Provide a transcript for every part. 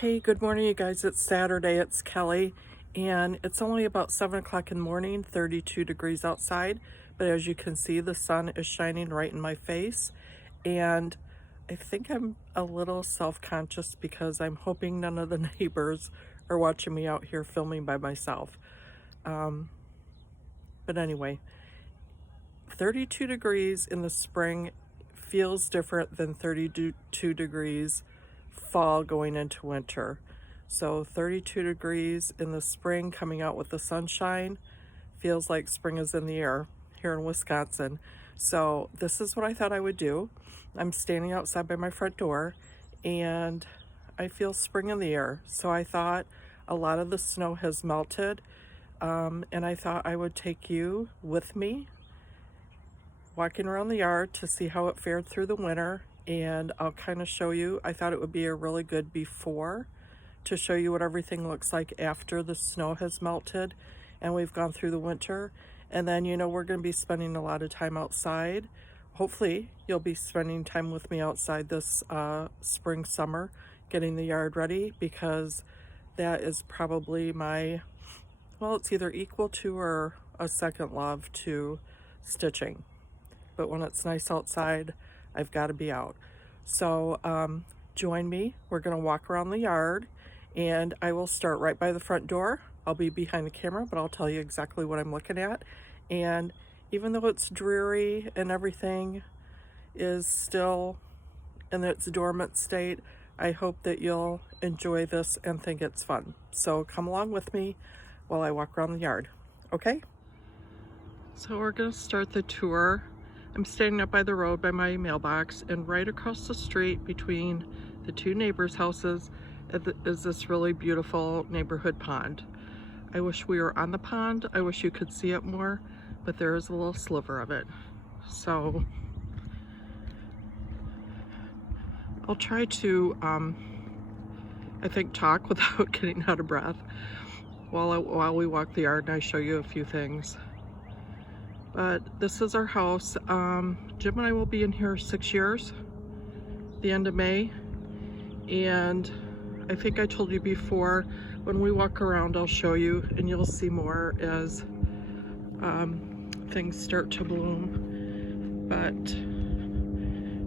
Hey, good morning, you guys. It's Saturday. It's Kelly, and it's only about 7 o'clock in the morning, 32 degrees outside. But as you can see, the sun is shining right in my face, and I think I'm a little self-conscious because I'm hoping none of the neighbors are watching me out here filming by myself. But anyway, 32 degrees in the spring feels different than 32 degrees fall going into winter. So 32 degrees in the spring coming out with the sunshine feels like spring is in the air here in Wisconsin. So this is what I thought I would do. I'm standing outside by my front door and I feel spring in the air. So I thought a lot of the snow has melted, and I thought I would take you with me walking around the yard to see how it fared through the winter, and I'll kind of show you. I thought it would be a really good before to show you what everything looks like after the snow has melted and we've gone through the winter. And then, we're going to be spending a lot of time outside. Hopefully you'll be spending time with me outside this spring, summer, getting the yard ready, because that is probably it's either equal to or a second love to stitching. But when it's nice outside, I've got to be out. So join me. We're going to walk around the yard, and I will start right by the front door. I'll be behind the camera, but I'll tell you exactly what I'm looking at. And even though it's dreary and everything is still in its dormant state, I hope that you'll enjoy this and think it's fun. So come along with me while I walk around the yard, okay? So we're going to start the tour. I'm standing up by the road by my mailbox, and right across the street between the two neighbors' houses is this really beautiful neighborhood pond. I wish we were on the pond. I wish you could see it more, but there is a little sliver of it. So I'll try to, I think, talk without getting out of breath while we walk the yard and I show you a few things. But this is our house. Jim and I will be in here 6 years, the end of May. And I think I told you before, when we walk around, I'll show you, and you'll see more as things start to bloom. But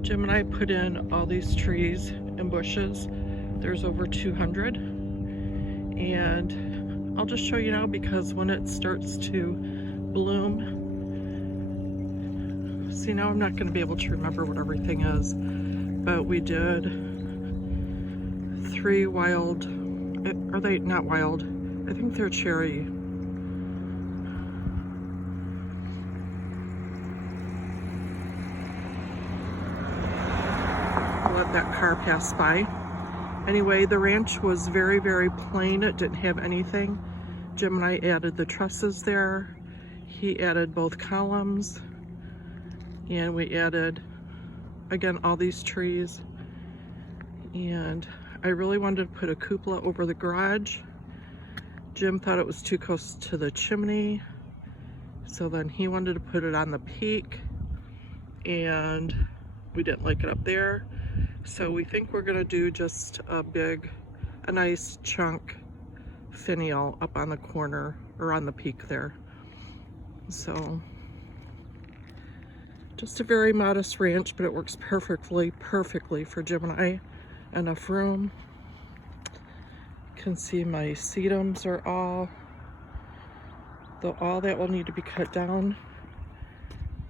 Jim and I put in all these trees and bushes. There's over 200. And I'll just show you now, because when it starts to bloom, see, now I'm not going to be able to remember what everything is, but we did 3 wild, are they not wild? I think they're cherry. I'll let that car pass by. Anyway, the ranch was very, very plain. It didn't have anything. Jim and I added the trusses there. He added both columns. And we added, again, all these trees. And I really wanted to put a cupola over the garage. Jim thought it was too close to the chimney, so then he wanted to put it on the peak, and we didn't like it up there. So we think we're gonna do just a nice chunk finial up on the corner, or on the peak there. So just a very modest ranch, but it works perfectly for Jim and I. Enough room. You can see my sedums are all that will need to be cut down.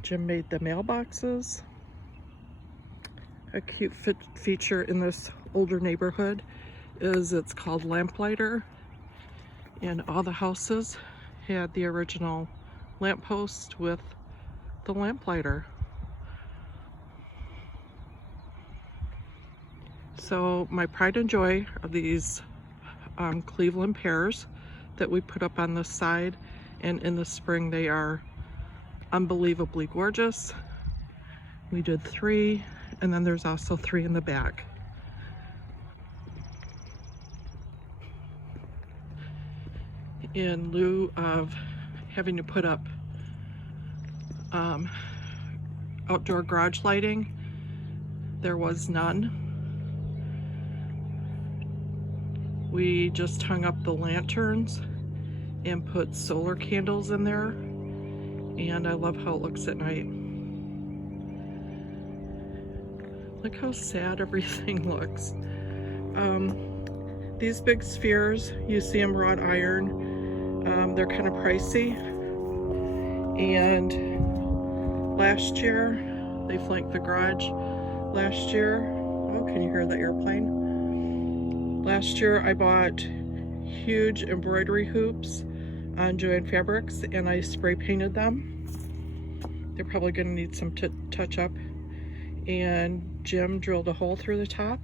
Jim made the mailboxes. A cute feature in this older neighborhood is it's called lamplighter, and all the houses had the original lamppost with the lamplighter. So my pride and joy are these Cleveland pears that we put up on the side, and in the spring they are unbelievably gorgeous. We did 3, and then there's also 3 in the back. In lieu of having to put up outdoor garage lighting, there was none. We just hung up the lanterns and put solar candles in there, and I love how it looks at night. Look how sad everything looks. These big spheres, you see them wrought iron. They're kind of pricey. And last year, they flanked the garage. Last year, oh, can you hear the airplane? Last year I bought huge embroidery hoops on Joann Fabrics, and I spray painted them. They're probably gonna need some touch up. And Jim drilled a hole through the top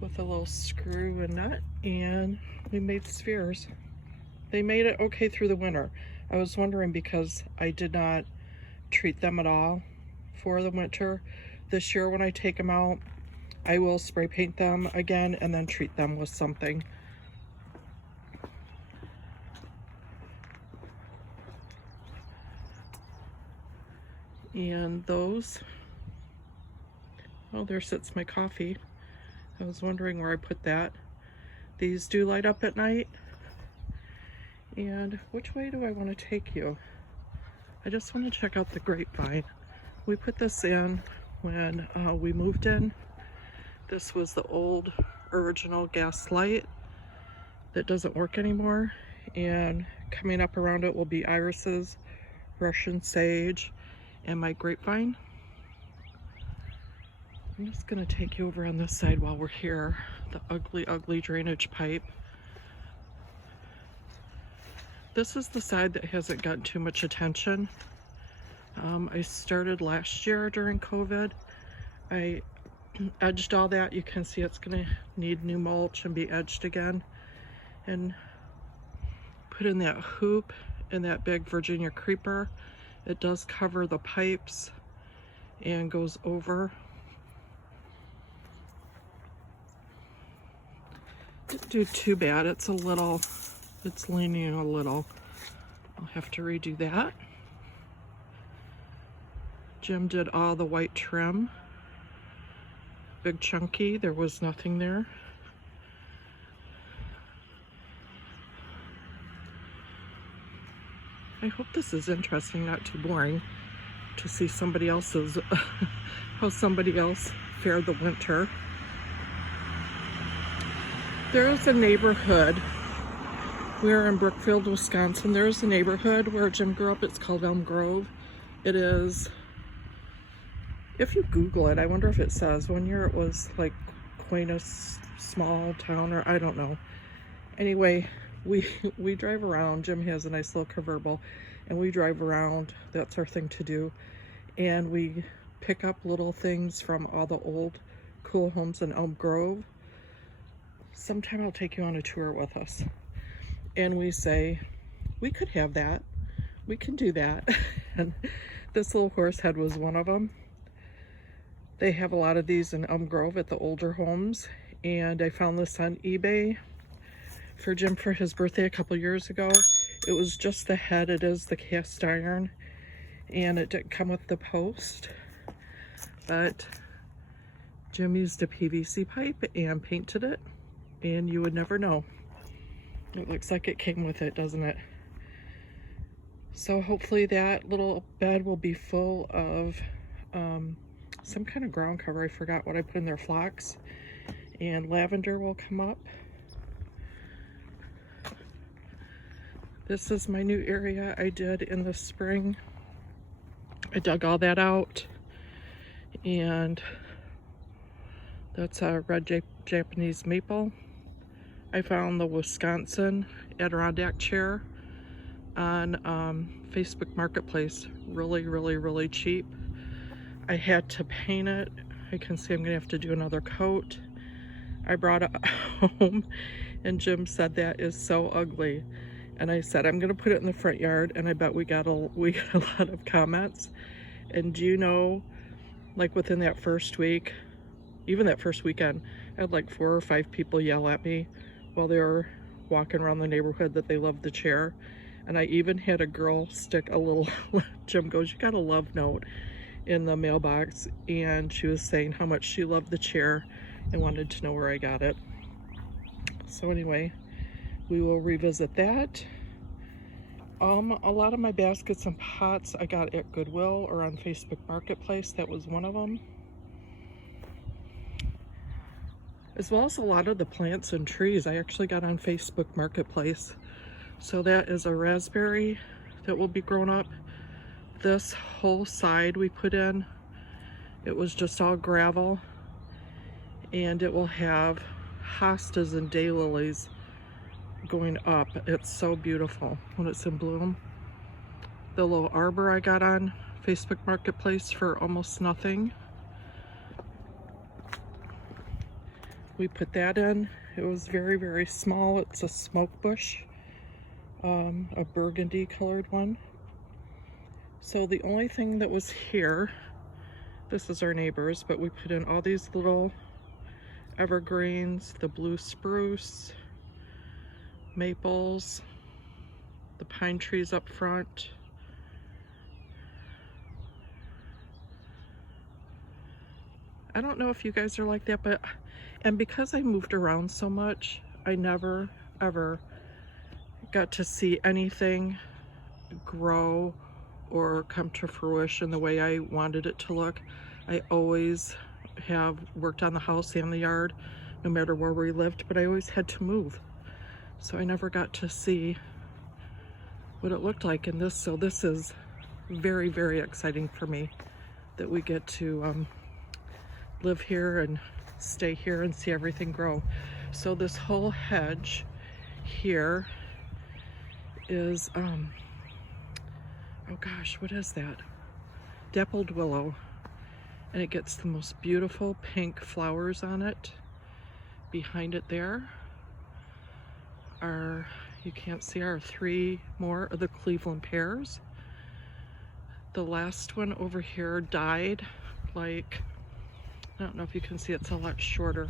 with a little screw and nut, and we made spheres. They made it okay through the winter. I was wondering, because I did not treat them at all for the winter. This year when I take them out, I will spray paint them again and then treat them with something. And those, oh, there sits my coffee. I was wondering where I put that. These do light up at night. And which way do I want to take you? I just want to check out the grapevine. We put this in when we moved in. This was the old original gas light that doesn't work anymore. And coming up around it will be irises, Russian sage, and my grapevine. I'm just gonna take you over on this side while we're here. The ugly, ugly drainage pipe. This is the side that hasn't gotten too much attention. I started last year during COVID. I edged all that. You can see it's gonna need new mulch and be edged again. And put in that hoop and that big Virginia creeper. It does cover the pipes and goes over. Didn't do too bad. It's leaning a little. I'll have to redo that. Jim did all the white trim. Big chunky, there was nothing there. I hope this is interesting, not too boring, to see somebody else's, how somebody else fared the winter. There's a neighborhood. We're in Brookfield, Wisconsin. There's a neighborhood where Jim grew up. It's called Elm Grove. It is, if you Google it, I wonder if it says, one year it was like quaintest small town, or I don't know. Anyway, we drive around. Jim has a nice little convertible, and we drive around. That's our thing to do. And we pick up little things from all the old cool homes in Elm Grove. Sometime I'll take you on a tour with us. And we say, we could have that. We can do that. And this little horse head was one of them. They have a lot of these in Elm Grove at the older homes. And I found this on eBay for Jim for his birthday a couple years ago. It was just the head. It is the cast iron. And it didn't come with the post. But Jim used a PVC pipe and painted it. And you would never know. It looks like it came with it, doesn't it? So hopefully that little bed will be full of some kind of ground cover. I forgot what I put in there, phlox. And lavender will come up. This is my new area I did in the spring. I dug all that out. And that's a red Japanese maple. I found the Wisconsin Adirondack chair on Facebook Marketplace. Really, really, really cheap. I had to paint it. I can see I'm gonna have to do another coat. I brought it home and Jim said that is so ugly. And I said, I'm gonna put it in the front yard, and I bet we got a lot of comments. And do you know, like within that first week, even that first weekend, I had like 4 or 5 people yell at me while they were walking around the neighborhood that they loved the chair. And I even had a girl stick a little, Jim goes, you got a love note in the mailbox, and she was saying how much she loved the chair and wanted to know where I got it. So anyway, we will revisit that. A lot of my baskets and pots I got at Goodwill or on Facebook Marketplace. That was one of them. As well as a lot of the plants and trees I actually got on Facebook Marketplace. So that is a raspberry that will be grown up. This whole side we put in, it was just all gravel, and it will have hostas and daylilies going up. It's so beautiful when it's in bloom. The little arbor I got on Facebook Marketplace for almost nothing. We put that in. It was very, very small. It's a smoke bush, a burgundy colored one. So the only thing that was here, this is our neighbors, but we put in all these little evergreens, the blue spruce, maples, the pine trees up front. I don't know if you guys are like that, but, and because I moved around so much, I never ever got to see anything grow or come to fruition the way I wanted it to look. I always have worked on the house and the yard, no matter where we lived, but I always had to move. So I never got to see what it looked like in this. So this is very, very exciting for me that we get to live here and stay here and see everything grow. So this whole hedge here is, oh gosh, what is that? Dappled willow. And it gets the most beautiful pink flowers on it. Behind it there are, you can't see, are 3 more of the Cleveland pears. The last one over here died, like, I don't know if you can see, it's a lot shorter.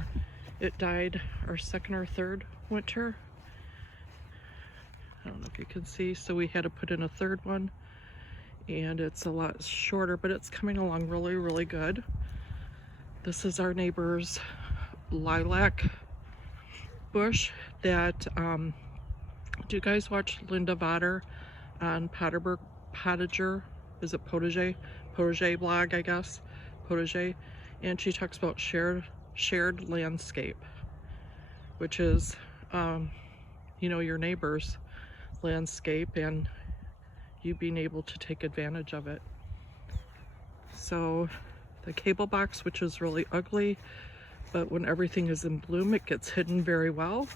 It died our 2nd or 3rd winter. I don't know if you can see, so we had to put in a 3rd one, and it's a lot shorter, but it's coming along really, really good. This is our neighbor's lilac bush that, do you guys watch Linda Vodder on Potager? Is it Potager? Potager blog, I guess. Potager. And she talks about shared landscape, which is, you know, your neighbor's landscape and you being able to take advantage of it. So the cable box, which is really ugly, but when everything is in bloom, it gets hidden very well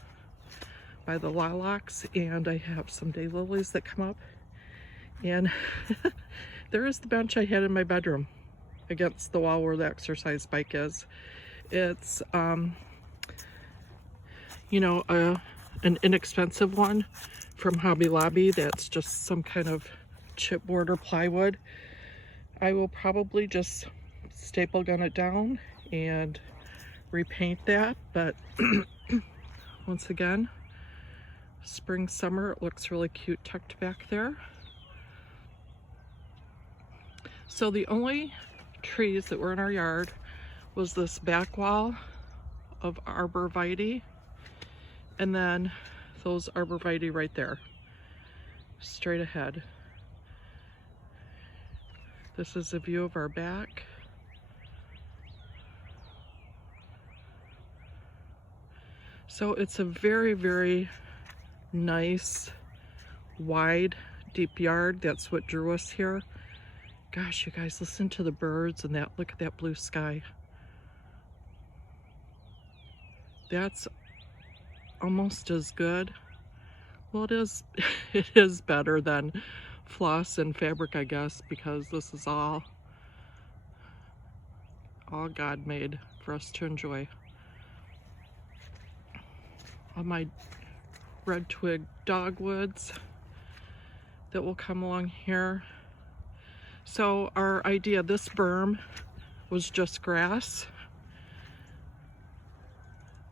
by the lilacs. And I have some daylilies that come up. And there is the bench I had in my bedroom against the wall where the exercise bike is. It's, you know, an inexpensive one from Hobby Lobby that's just some kind of chipboard or plywood. I will probably just staple gun it down and repaint that, but once again, spring, summer, it looks really cute tucked back there. So the only trees that were in our yard was this back wall of arborvitae, and then those arborvitae right there, straight ahead. This is a view of our back. So it's a very, very nice, wide, deep yard. That's what drew us here. Gosh, you guys, listen to the birds and that, look at that blue sky. That's almost as good. Well, it is better than floss and fabric, I guess, because this is all God made for us to enjoy. All my red twig dogwoods that will come along here. So our idea, this berm was just grass.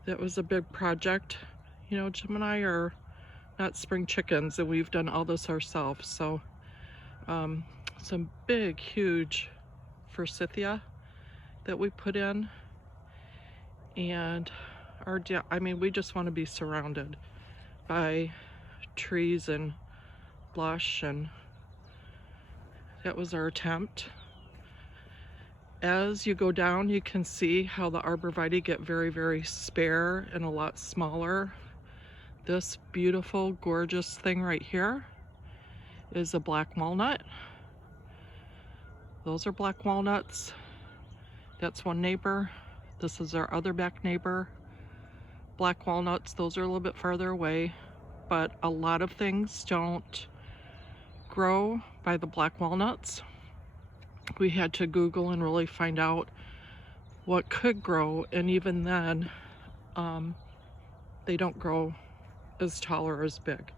That was a big project. You know, Jim and I are not spring chickens, and we've done all this ourselves. So some big, huge forsythia that we put in. And I mean, we just want to be surrounded by trees and blush, and that was our attempt. As you go down, you can see how the arborvitae get very, very spare and a lot smaller. This beautiful, gorgeous thing right here is a black walnut. Those are black walnuts. That's one neighbor. This is our other back neighbor. Black walnuts, those are a little bit farther away, but a lot of things don't grow by the black walnuts. We had to Google and really find out what could grow, and even then, they don't grow as tall or as big.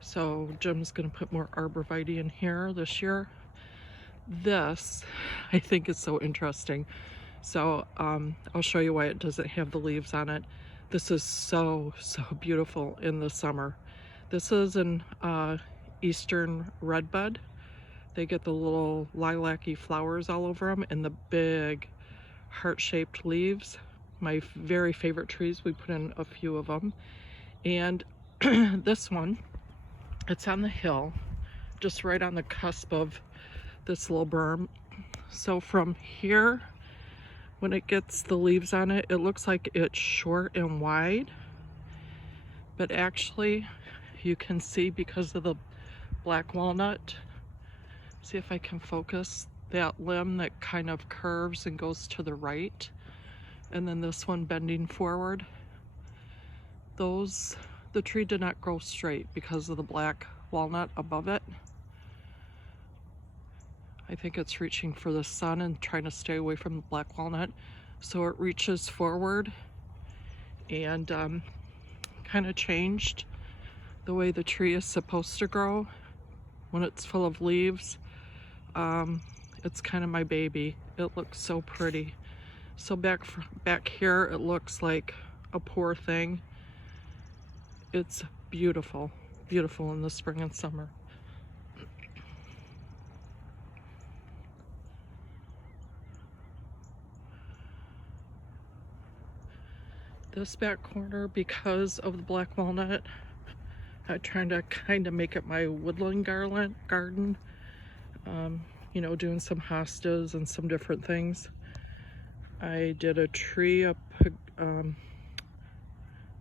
So Jim's gonna put more arborvitae in here this year. This, I think, is so interesting. So I'll show you why it doesn't have the leaves on it. This is so, so beautiful in the summer. This is an eastern redbud. They get the little lilac-y flowers all over them and the big heart-shaped leaves. My very favorite trees. We put in a few of them. And this one, it's on the hill, just right on the cusp of this little berm. So from here, when it gets the leaves on it, it looks like it's short and wide, but actually you can see, because of the black walnut, see if I can focus, that limb that kind of curves and goes to the right, and then this one bending forward. The tree did not grow straight because of the black walnut above it. I think it's reaching for the sun and trying to stay away from the black walnut. So it reaches forward and kind of changed the way the tree is supposed to grow when it's full of leaves. It's kind of my baby. It looks so pretty. So back here, it looks like a poor thing. It's beautiful, beautiful in the spring and summer. This back corner, because of the black walnut, I'm trying to kind of make it my woodland garden. You know, doing some hostas and some different things. I did a tree,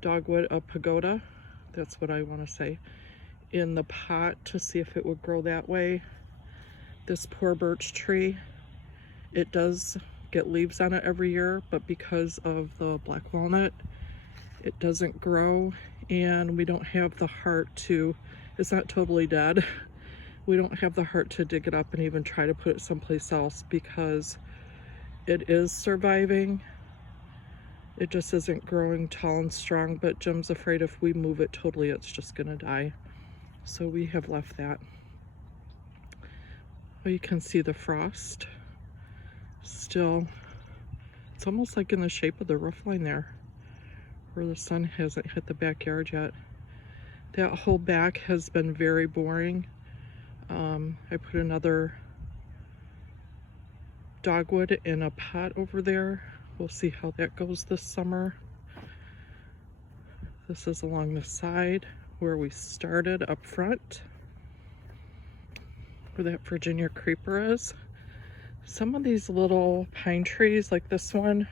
dogwood, a pagoda, that's what I want to say, in the pot to see if it would grow that way. This poor birch tree, it does get leaves on it every year, but because of the black walnut, it doesn't grow, and we don't have the heart to, it's not totally dead. We don't have the heart to dig it up and even try to put it someplace else, because it is surviving. It just isn't growing tall and strong, but Jim's afraid if we move it totally, it's just gonna die. So we have left that. Well, you can see the frost still. It's almost like in the shape of the roof line there, where the sun hasn't hit the backyard yet. That whole back has been very boring. I put another dogwood in a pot over there. We'll see how that goes this summer. This is along the side where we started up front, where that Virginia creeper is. Some of these little pine trees, like this one,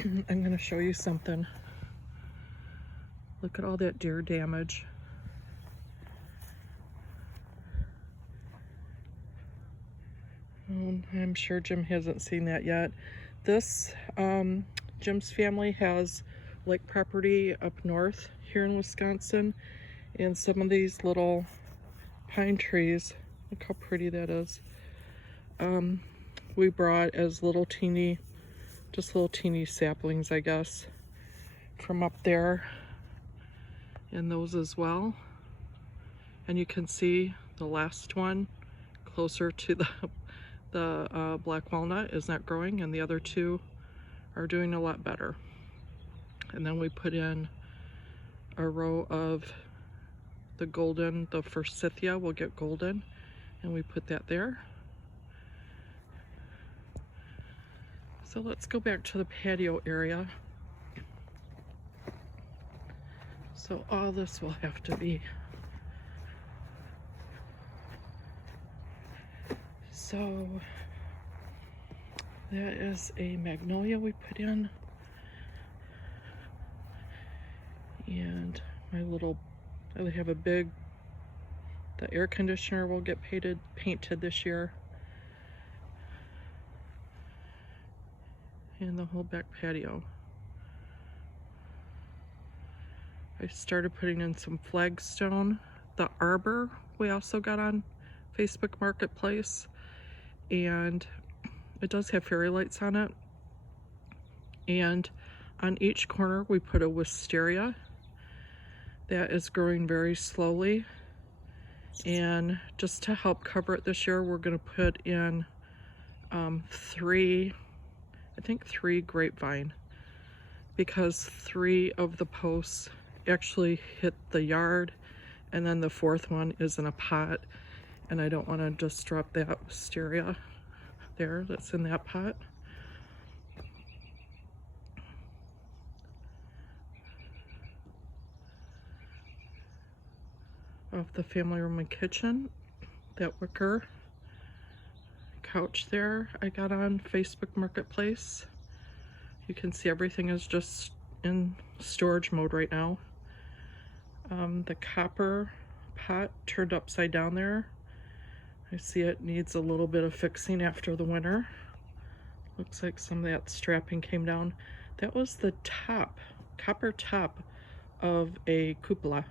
I'm going to show you something. Look at all that deer damage. I'm sure Jim hasn't seen that yet. This, Jim's family has lake property up north here in Wisconsin, and some of these little pine trees, look how pretty that is. We brought as little teeny saplings, I guess, from up there, and those as well. And you can see the last one closer to the black walnut is not growing, and the other two are doing a lot better. And then we put in a row of the golden, the forsythia will get golden, and we put that there. So let's go back to the patio area. So all this will have to be. So that is a magnolia we put in. And my little, I have a big, the air conditioner will get painted this year. And the whole back patio. I started putting in some flagstone. The arbor we also got on Facebook Marketplace, and it does have fairy lights on it. And on each corner we put a wisteria that is growing very slowly. And just to help cover it this year, we're going to put in three grapevine, because 3 of the posts actually hit the yard, and then the 4th one is in a pot, and I don't want to disrupt that wisteria there that's in that pot. Of the family room and kitchen, that wicker couch there I got on Facebook Marketplace. You can see everything is just in storage mode right now. The copper pot turned upside down there. I see it needs a little bit of fixing after the winter. Looks like some of that strapping came down. That was the top, copper top of a cupola.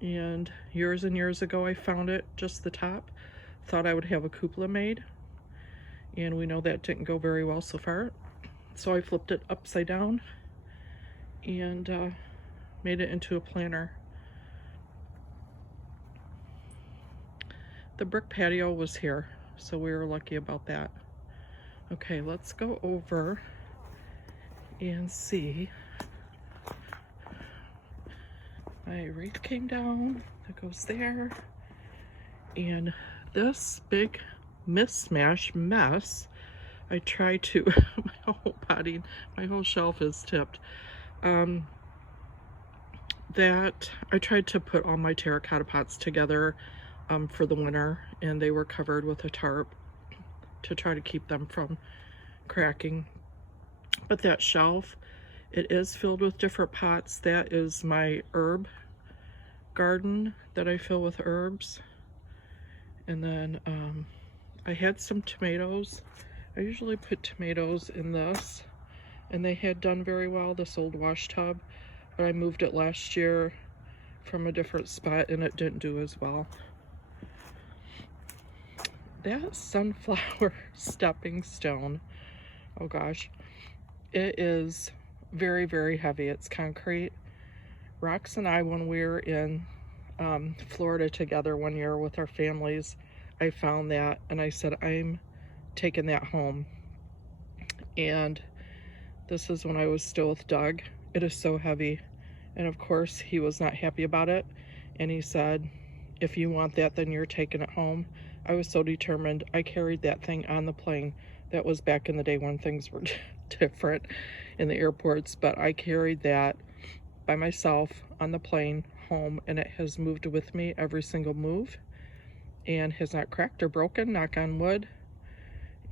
And years and years ago I found it, just the top. Thought I would have a cupola made. And we know that didn't go very well so far. So I flipped it upside down and made it into a planter. The brick patio was here, so we were lucky about that. Okay, let's go over and see. My wreath came down, that goes there. And this big mishmash mess, I try to, my whole shelf is tipped. That I tried to put all my terracotta pots together for the winter, and they were covered with a tarp to try to keep them from cracking. But that shelf, it is filled with different pots. That is my herb garden that I fill with herbs. And then I had some tomatoes. I usually put tomatoes in this, and they had done very well, this old wash tub, but I moved it last year from a different spot and it didn't do as well. That sunflower stepping stone, oh gosh, it is very, very heavy. It's concrete. Rox and I, when we were in Florida together one year with our families, I found that and I said, I'm taking that home. And this is when I was still with Doug. It is so heavy. And of course he was not happy about it. And he said, if you want that, then you're taking it home. I was so determined. I carried that thing on the plane. That was back in the day when things were different in the airports, but I carried that by myself on the plane home, and it has moved with me every single move and has not cracked or broken, knock on wood.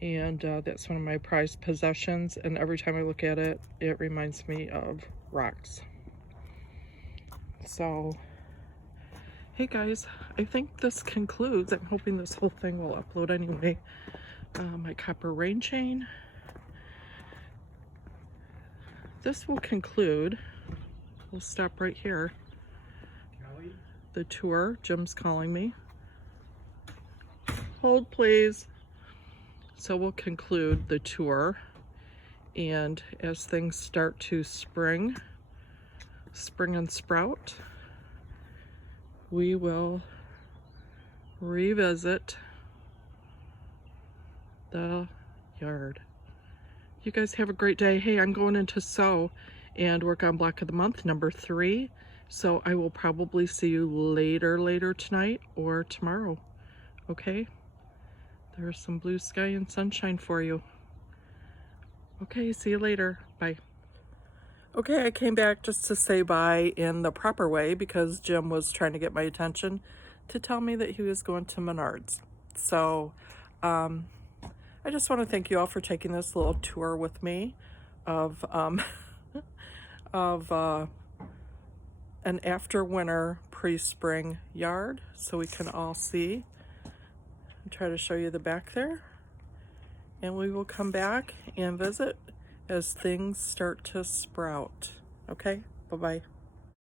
And that's one of my prized possessions, and every time I look at it, it reminds me of Rox. So, hey guys, I think this concludes. I'm hoping this whole thing will upload anyway. My copper rain chain. This will conclude. We'll stop right here. The tour. Jim's calling me. Hold, please. So we'll conclude the tour, and as things start to spring and sprout, we will revisit the yard. You guys have a great day. Hey, I'm going into sew and work on block of the month number 3, so I will probably see you later tonight or tomorrow. Okay? There's some blue sky and sunshine for you. Okay, see you later. Bye. Okay, I came back just to say bye in the proper way because Jim was trying to get my attention to tell me that he was going to Menards. So I just want to thank you all for taking this little tour with me of of an after winter pre-spring yard, so we can all see. I'll try to show you the back there, and we will come back and visit as things start to sprout. Okay, bye-bye.